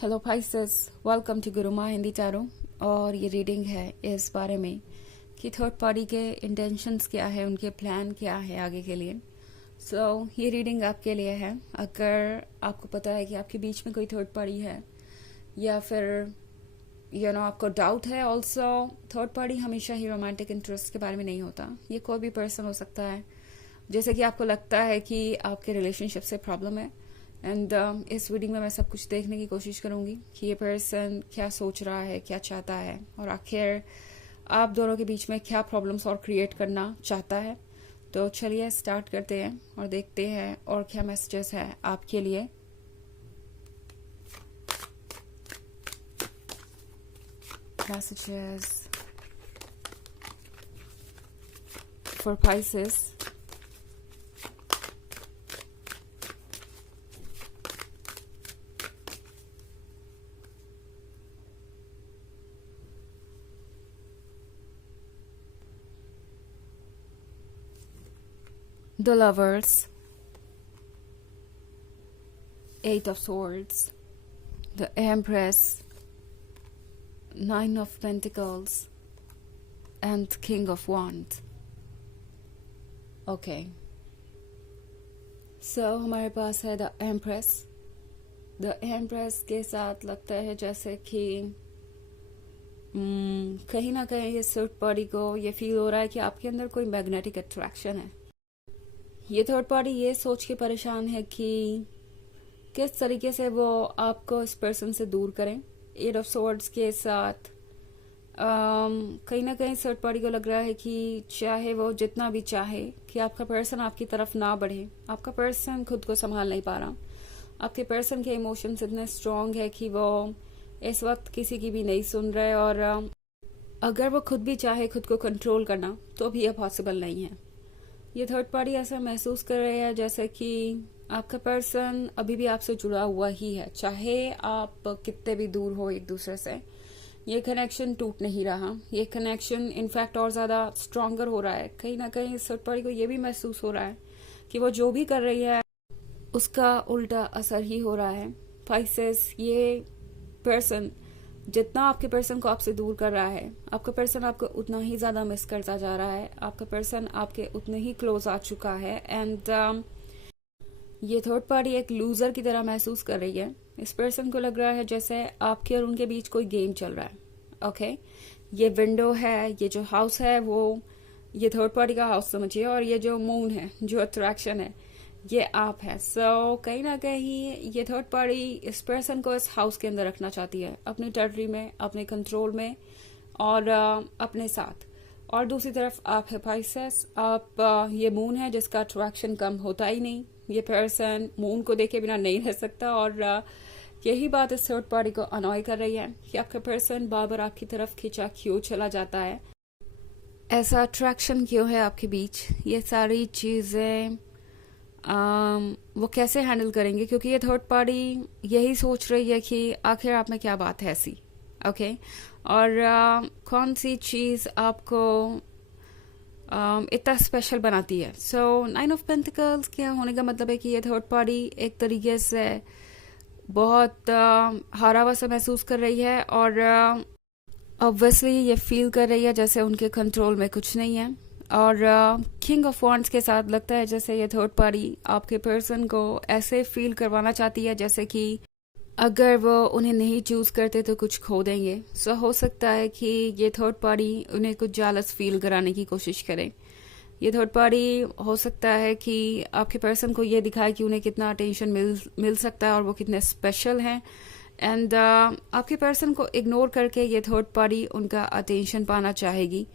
Hello Pisces, welcome to Guruma Hindi चारों। और ये रीडिंग है इस बारे में कि थर्ड पार्टी के इंटेंशंस क्या है, उनके प्लान क्या है आगे के लिए। ये रीडिंग आपके लिए है। अगर आपको पता है कि आपके बीच में कोई थर्ड पार्टी है या फिर आपको डाउट है। ऑल्सो थर्ड पार्टी हमेशा ही रोमांटिक इंटरेस्ट के बारे में नहीं होता। ये कोई भी पर्सन हो सकता है। जैसे कि आपको लगता है कि आपके रिलेशनशिप से प्रॉब्लम है एंड इस वीडियो में मैं सब कुछ देखने की कोशिश करूंगी कि ये पर्सन क्या सोच रहा है, क्या चाहता है और आखिर आप दोनों के बीच में क्या प्रॉब्लम्स और क्रिएट करना चाहता है। तो चलिए स्टार्ट करते हैं और देखते हैं और क्या मैसेजेस है आपके लिए। Messages for Pisces. The Lovers, Eight of Swords, the Empress, Nine of Pentacles, and King of Wands. Okay. हमारे पास है द एम्प्रेस। द एम्प्रेस के साथ लगता है जैसे कि कहीं ना कहीं ये थर्ड पार्टी को ये फील हो रहा है कि आपके अंदर कोई मैग्नेटिक अट्रैक्शन है। ये थर्ड पार्टी ये सोच के परेशान है कि किस तरीके से वो आपको इस पर्सन से दूर करें। एट ऑफ स्वॉर्ड्स के साथ कहीं ना कहीं थर्ड पार्टी को लग रहा है कि चाहे वो जितना भी चाहे कि आपका पर्सन आपकी तरफ ना बढ़े, आपका पर्सन खुद को संभाल नहीं पा रहा। आपके पर्सन के इमोशंस इतने स्ट्रांग है कि वो इस वक्त किसी की भी नहीं सुन रहे और अगर वो खुद भी चाहे खुद को कंट्रोल करना तो भी ये पॉसिबल नहीं है। ये थर्ड पार्टी ऐसा महसूस कर रहे हैं जैसे कि आपका पर्सन अभी भी आपसे जुड़ा हुआ ही है, चाहे आप कितने भी दूर हो एक दूसरे से। ये कनेक्शन टूट नहीं रहा, ये कनेक्शन इनफैक्ट और ज्यादा स्ट्रांगर हो रहा है। कहीं ना कहीं इस थर्ड पार्टी को ये भी महसूस हो रहा है कि वो जो भी कर रही है उसका उल्टा असर ही हो रहा है। Pisces, ये पर्सन जितना आपके पर्सन को आपसे दूर कर रहा है, आपका पर्सन आपको उतना ही ज्यादा मिस करता जा रहा है। आपका पर्सन आपके उतने ही क्लोज आ चुका है एंड ये थर्ड पार्टी एक लूजर की तरह महसूस कर रही है। इस पर्सन को लग रहा है जैसे आपके और उनके बीच कोई गेम चल रहा है। ओके, ये विंडो है, ये जो हाउस है वो ये थर्ड पार्टी का हाउस समझिए, और ये जो मून है, जो अट्रैक्शन है, ये आप है। कहीं ना कहीं ये थर्ड पार्टी इस पर्सन को इस हाउस के अंदर रखना चाहती है, अपने टेरिटरी में, अपने कंट्रोल में और अपने साथ। और दूसरी तरफ आप है Pisces, आप ये मून है जिसका अट्रैक्शन कम होता ही नहीं। ये पर्सन मून को देखे बिना नहीं रह सकता और यही बात इस थर्ड पार्टी को अनॉय कर रही है कि आपका पर्सन बार बार आपकी तरफ खींचा क्यों चला जाता है, ऐसा अट्रैक्शन क्यों है आपके बीच। ये सारी चीजें वो कैसे हैंडल करेंगे, क्योंकि ये थर्ड पार्टी यही सोच रही है कि आखिर आप में क्या बात है ऐसी। ओके, और कौन सी चीज आपको इतना स्पेशल बनाती है। नाइन ऑफ पेंटिकल्स के होने का मतलब है कि ये थर्ड पार्टी एक तरीके से बहुत हारा हुआ सा महसूस कर रही है और ऑब्वियसली ये फील कर रही है जैसे उनके कंट्रोल में कुछ नहीं है। और किंग ऑफ वॉन्ड्स के साथ लगता है जैसे ये थर्ड पार्टी आपके पर्सन को ऐसे फील करवाना चाहती है जैसे कि अगर वो उन्हें नहीं चूज करते तो कुछ खो देंगे। हो सकता है कि ये थर्ड पार्टी उन्हें कुछ जालस फील कराने की कोशिश करे। ये थर्ड पार्टी हो सकता है कि आपके पर्सन को ये दिखाए कि उन्हें कितना अटेंशन मिल सकता है और वो कितने स्पेशल हैं एंड आपके पर्सन को इग्नोर करके ये थर्ड पार्टी उनका अटेंशन पाना चाहेगी।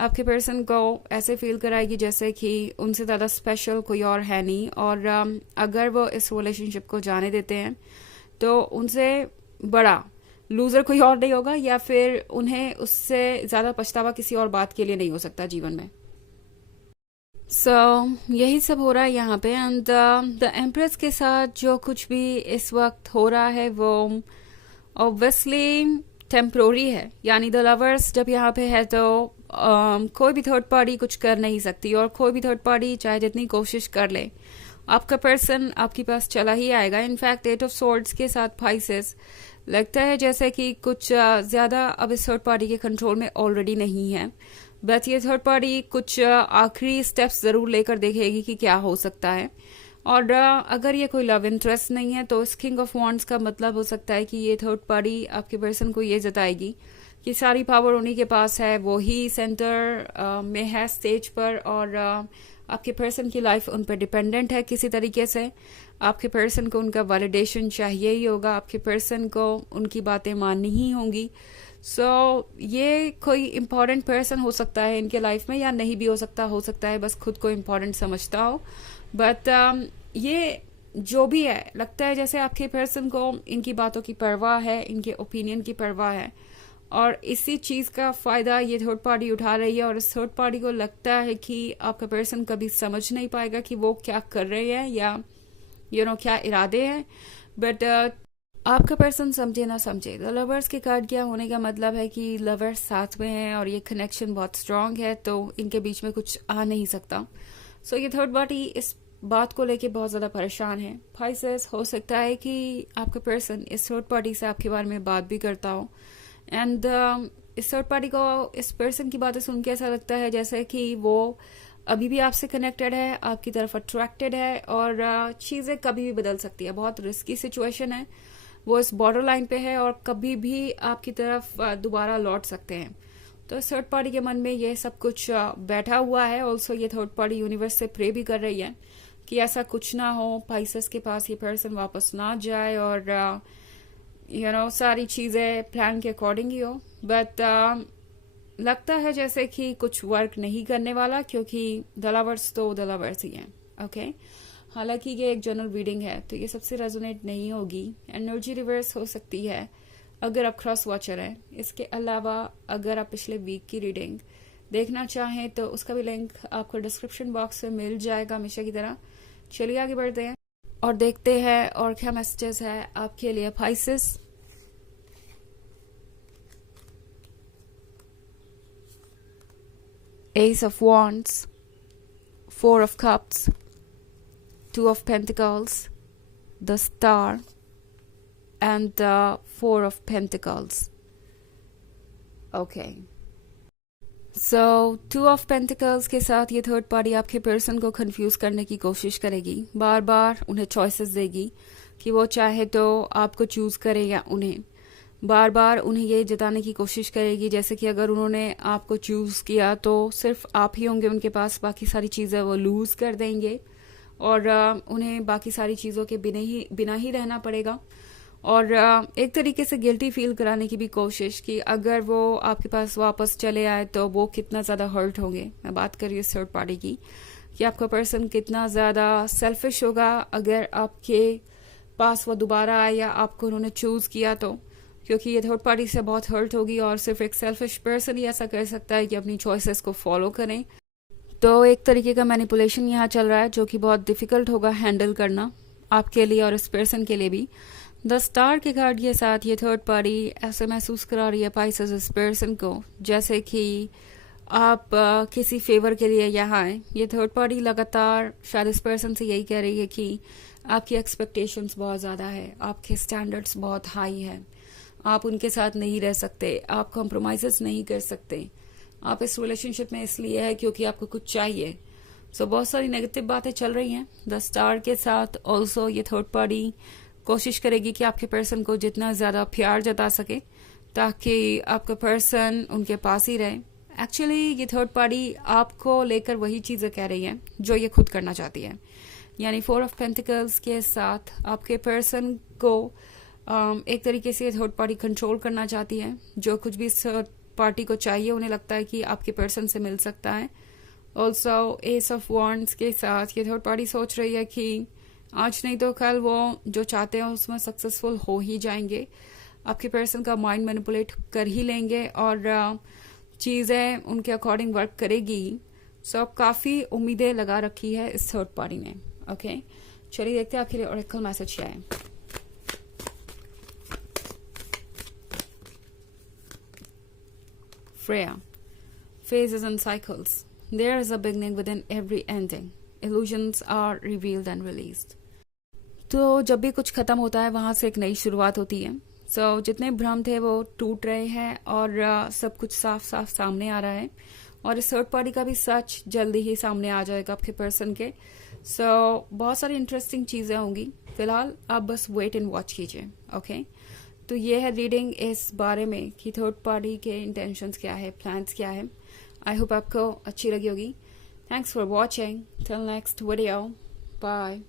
आपके पर्सन को ऐसे फील कराएगी जैसे कि उनसे ज़्यादा स्पेशल कोई और है नहीं और अगर वो इस रिलेशनशिप को जाने देते हैं तो उनसे बड़ा लूजर कोई और नहीं होगा या फिर उन्हें उससे ज़्यादा पछतावा किसी और बात के लिए नहीं हो सकता जीवन में। यही सब हो रहा है यहाँ पे एंड द एम्प्रेस के साथ जो कुछ भी इस वक्त हो रहा है वो ऑब्वियसली टेम्प्रोरी है। यानी द लवर्स जब यहाँ पे है तो कोई भी थर्ड पार्टी कुछ कर नहीं सकती और कोई भी थर्ड पार्टी चाहे जितनी कोशिश कर ले आपका पर्सन आपके पास चला ही आएगा। इनफैक्ट 8 ऑफ सोर्ड्स के साथ पाइसेस लगता है जैसे कि कुछ ज्यादा अब इस थर्ड पार्टी के कंट्रोल में ऑलरेडी नहीं है, बट ये थर्ड पार्टी कुछ आखिरी स्टेप्स जरूर लेकर देखेगी कि क्या हो सकता है। और अगर ये कोई लव इंटरेस्ट नहीं है तो इस किंग ऑफ वॉन्ड्स का मतलब हो सकता है कि ये थर्ड पार्टी आपके पर्सन को ये जताएगी कि सारी पावर उन्हीं के पास है, वो ही सेंटर में है स्टेज पर, और आपके पर्सन की लाइफ उन पर डिपेंडेंट है किसी तरीके से। आपके पर्सन को उनका वैलिडेशन चाहिए ही होगा, आपके पर्सन को उनकी बातें माननी ही होंगी। ये कोई इम्पोर्टेंट पर्सन हो सकता है इनके लाइफ में, या नहीं भी हो सकता है बस खुद को इम्पोर्टेंट समझता हो। बट ये जो भी है, लगता है जैसे आपके पर्सन को इनकी बातों की परवाह है, इनके ओपिनियन की परवाह है, और इसी चीज का फायदा ये थर्ड पार्टी उठा रही है। और इस थर्ड पार्टी को लगता है कि आपका पर्सन कभी समझ नहीं पाएगा कि वो क्या कर रहे हैं या क्या इरादे हैं। बट आपका पर्सन समझे ना समझे, द लवर्स के कार्ड क्या होने का मतलब है कि लवर्स साथ में हैं और ये कनेक्शन बहुत स्ट्रांग है, तो इनके बीच में कुछ आ नहीं सकता। ये थर्ड पार्टी इस बात को लेके बहुत ज्यादा परेशान है। पाइसेस, हो सकता है कि आपका पर्सन इस थर्ड पार्टी से आपके बारे में बात भी करता हो, एंड इस थर्ड पार्टी को इस पर्सन की बातें सुन के ऐसा लगता है जैसे कि वो अभी भी आपसे कनेक्टेड है, आपकी तरफ अट्रैक्टेड है, और चीजें कभी भी बदल सकती है। बहुत रिस्की सिचुएशन है, वो इस बॉर्डर लाइन पे है और कभी भी आपकी तरफ दोबारा लौट सकते हैं। तो इस थर्ड पार्टी के मन में ये सब कुछ बैठा हुआ है। ऑल्सो ये थर्ड पार्टी यूनिवर्स से प्रे भी कर रही है कि ऐसा कुछ ना हो, पाइसेस के पास ये पर्सन वापस ना जाए, और सारी चीजें प्लान के अकॉर्डिंग ही हो। बट लगता है जैसे कि कुछ वर्क नहीं करने वाला, क्योंकि द लवर्स तो द लवर्स ही हैं। ओके, हालांकि ये एक जनरल रीडिंग है तो ये सबसे रेजोनेट नहीं होगी। एनर्जी रिवर्स हो सकती है अगर आप क्रॉस वॉचर हैं। इसके अलावा अगर आप पिछले वीक की रीडिंग देखना चाहें तो उसका भी लिंक आपको डिस्क्रिप्शन बॉक्स में मिल जाएगा हमेशा की तरह। चलिए आगे बढ़ते हैं और देखते हैं और क्या मैसेजेस है आपके लिए Pisces. Ace of Wands, Four of Cups, Two of Pentacles, the Star, and the Four of Pentacles. Okay. Two of Pentacles के साथ ये थर्ड पार्टी आपके पर्सन को कंफ्यूज करने की कोशिश करेगी, बार बार उन्हें चॉइसेस देगी कि वो चाहे तो आपको चूज करे या उन्हें। बार बार उन्हें ये जताने की कोशिश करेगी जैसे कि अगर उन्होंने आपको चूज किया तो सिर्फ आप ही होंगे उनके पास, बाकी सारी चीजें वो लूज कर देंगे, और उन्हें बाकी सारी चीजों के बिना ही रहना पड़ेगा। और एक तरीके से गिल्टी फील कराने की भी कोशिश कि अगर वो आपके पास वापस चले आए तो वो कितना ज्यादा हर्ट होंगे। मैं बात कर रही हूँ थर्ड पार्टी की, कि आपका पर्सन कितना ज्यादा सेल्फिश होगा अगर आपके पास वो दोबारा आए या आपको उन्होंने चूज किया तो, क्योंकि ये थर्ड पार्टी से बहुत हर्ट होगी और सिर्फ एक सेल्फिश पर्सन ही ऐसा कर सकता है कि अपनी चॉइसेस को फॉलो करें। तो एक तरीके का मैनिपुलेशन यहाँ चल रहा है जो कि बहुत डिफिकल्ट होगा हैंडल करना आपके लिए और इस पर्सन के लिए भी। द स्टार के कार्ड के साथ ये थर्ड पार्टी ऐसे महसूस करा रही है पाइसेस इस पर्सन को जैसे कि आप किसी फेवर के लिए यहाँ आए। ये थर्ड पार्टी लगातार शायद इस पर्सन से यही कह रही है कि आपकी एक्सपेक्टेशंस बहुत ज़्यादा है, आपके स्टैंडर्ड्स बहुत हाई है, आप उनके साथ नहीं रह सकते, आप कॉम्प्रोमाइजेस नहीं कर सकते, आप इस रिलेशनशिप में इसलिए है क्योंकि आपको कुछ चाहिए। बहुत सारी नेगेटिव बातें चल रही हैं द स्टार के साथ। ऑल्सो ये थर्ड पार्टी कोशिश करेगी कि आपके पर्सन को जितना ज्यादा प्यार जता सके ताकि आपका पर्सन उनके पास ही रहे। एक्चुअली ये थर्ड पार्टी आपको लेकर वही चीजें कह रही है जो ये खुद करना चाहती है, यानी फोर ऑफ पेंटिकल्स के साथ आपके पर्सन को एक तरीके से थर्ड पार्टी कंट्रोल करना चाहती है। जो कुछ भी थर्ड पार्टी को चाहिए उन्हें लगता है कि आपके पर्सन से मिल सकता है। ऑल्सो एस ऑफ वॉन्ड्स के साथ ये थर्ड पार्टी सोच रही है कि आज नहीं तो कल वो जो चाहते हैं उसमें सक्सेसफुल हो ही जाएंगे, आपके पर्सन का माइंड मैनिपुलेट कर ही लेंगे और चीज़ें उनके अकॉर्डिंग वर्क करेगी। काफ़ी उम्मीदें लगा रखी है इस थर्ड पार्टी ने। ओके, चलिए देखते हैं आपके लिए ऑरेकल मैसेज क्या है। Freya, phases and cycles. There is a beginning within every ending. illusions are revealed and released. तो जब भी कुछ खत्म होता है वहां से एक नई शुरुआत होती है. सो जितने भ्रम थे वो टूट रहे हैं और सब कुछ साफ साफ सामने आ रहा है. और इस थर्ड पार्टी का भी सच जल्दी ही सामने आ जाएगा आपके पर्सन के. सो बहुत सारी इंटरेस्टिंग चीजें होंगी. फिलहाल आप बस वेट एंड वॉच कीजिए. ओके तो ये है रीडिंग इस बारे में कि थर्ड पार्टी के इंटेंशंस क्या है, प्लान्स क्या है. आई होप आपको अच्छी लगी होगी. Thanks for watching. Till next video. Bye.